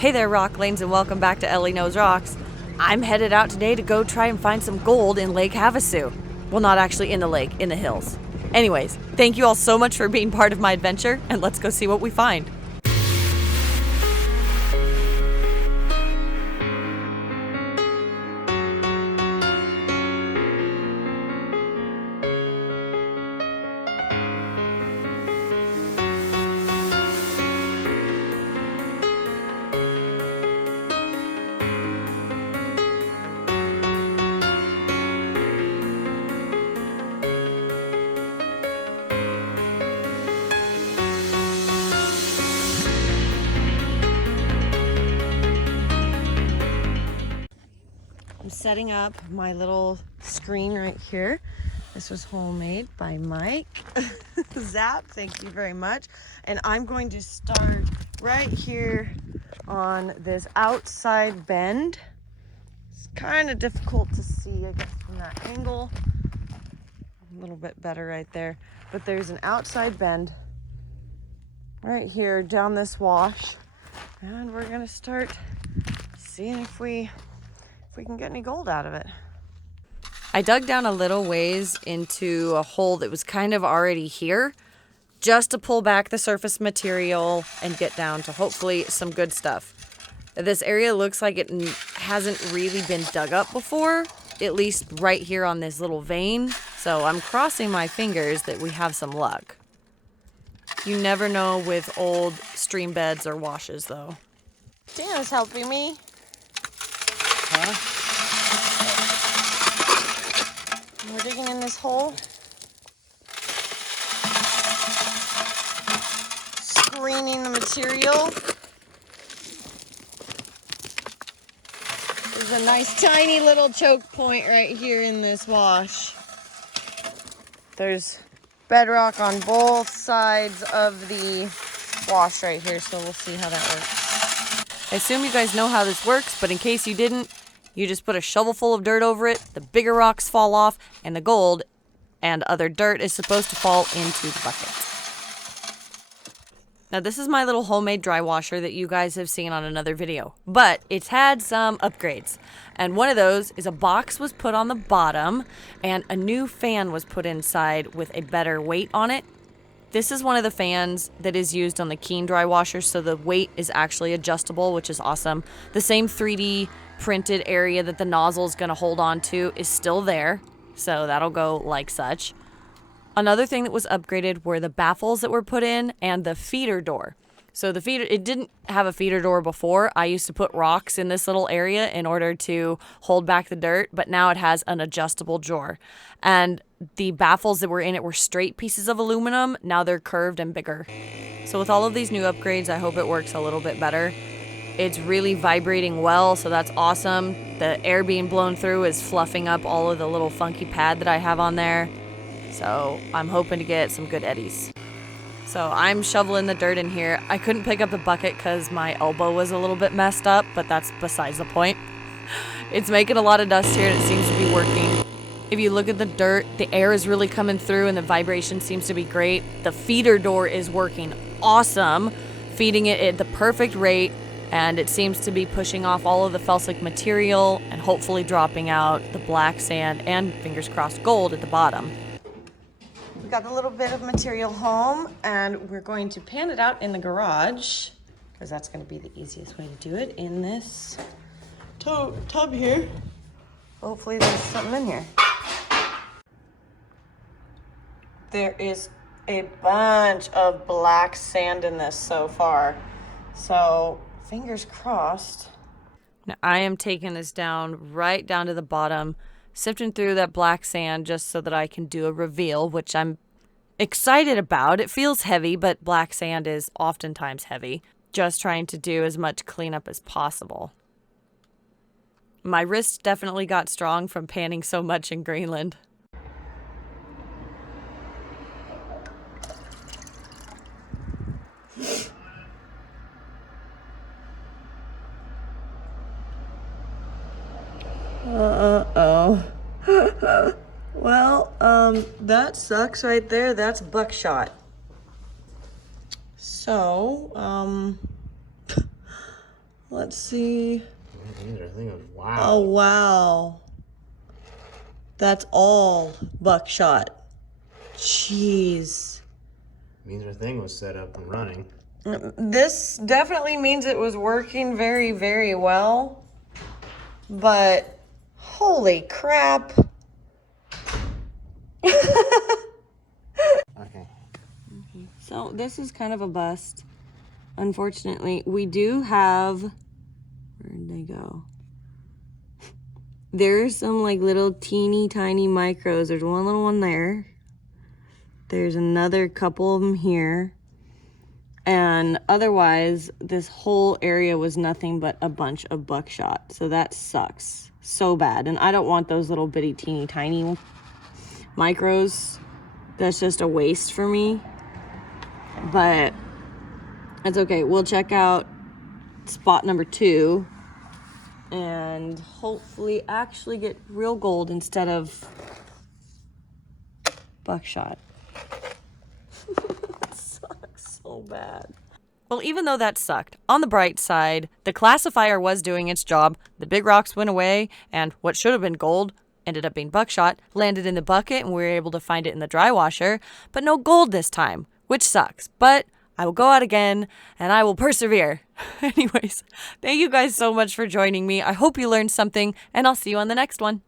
Hey there, Rock Lanes, and welcome back to Elley Knows Rocks. I'm headed out today to go try and find some gold in Lake Havasu. Well, not actually in the lake, in the hills. Anyways, thank you all so much for being part of my adventure, and let's go see what we find. I'm setting up my little screen right here. This was homemade by Mike. Zap, thank you very much. And I'm going to start right here on this outside bend. It's kind of difficult to see, I guess, from that angle. A little bit better right there. But there's an outside bend right here down this wash. And we're gonna start seeing if we can get any gold out of it. I dug down a little ways into a hole that was kind of already here just to pull back the surface material and get down to hopefully some good stuff. This area looks like it hasn't really been dug up before, at least right here on this little vein. So I'm crossing my fingers that we have some luck. You never know with old stream beds or washes though. Dana's helping me. Huh? We're digging in this hole. Screening the material. There's a nice tiny little choke point right here in this wash. There's bedrock on both sides of the wash right here, so we'll see how that works. I assume you guys know how this works, but in case you didn't, you just put a shovel full of dirt over it, the bigger rocks fall off, and the gold and other dirt is supposed to fall into the bucket. Now this is my little homemade dry washer that you guys have seen on another video, but it's had some upgrades. And one of those is a box was put on the bottom and a new fan was put inside with a better weight on it. This is one of the fans that is used on the Keen dry washer, so the weight is actually adjustable, which is awesome. The same 3D printed area that the nozzle is going to hold on to is still there, so that'll go like such. Another thing that was upgraded were the baffles that were put in and the feeder door. So the feeder, it didn't have a feeder door before. I used to put rocks in this little area in order to hold back the dirt, but now it has an adjustable drawer. And the baffles that were in it were straight pieces of aluminum. Now they're curved and bigger. So with all of these new upgrades, I hope it works a little bit better. It's really vibrating well, so that's awesome. The air being blown through is fluffing up all of the little funky pad that I have on there. So I'm hoping to get some good eddies. So I'm shoveling the dirt in here. I couldn't pick up the bucket because my elbow was a little bit messed up, but that's besides the point. It's making a lot of dust here and it seems to be working. If you look at the dirt, the air is really coming through and the vibration seems to be great. The feeder door is working awesome, feeding it at the perfect rate, and it seems to be pushing off all of the felsic material and hopefully dropping out the black sand and, fingers crossed, gold at the bottom. We got a little bit of material home and we're going to pan it out in the garage because that's going to be the easiest way to do it in this tub here. Hopefully there's something in here. There is a bunch of black sand in this so far. So fingers crossed. Now I am taking this down right down to the bottom, sifting through that black sand just so that I can do a reveal, which I'm excited about. It feels heavy, but black sand is oftentimes heavy. Just trying to do as much cleanup as possible. My wrist definitely got strong from panning so much in Greenland. Uh-oh. Well, that sucks right there. That's buckshot. So, Let's see. These are things. Wow. Oh, wow. That's all buckshot. Jeez. Means our thing was set up and running. This definitely means it was working very, very well. But holy crap. Okay. So this is kind of a bust. Unfortunately, we do have, where'd they go? There's some like little teeny tiny micros. There's one little one there. There's another couple of them here. And otherwise, this whole area was nothing but a bunch of buckshot. So that sucks so bad. And I don't want those little bitty teeny tiny micros. That's just a waste for me. But that's okay. We'll check out spot number 2 and hopefully actually get real gold instead of buckshot. That sucks so bad. Well, even though that sucked, on the bright side, the classifier was doing its job. The big rocks went away, and what should have been gold ended up being buckshot, landed in the bucket, and we were able to find it in the dry washer, but no gold this time, which sucks. But I will go out again, and I will persevere. Anyways, thank you guys so much for joining me. I hope you learned something, and I'll see you on the next one.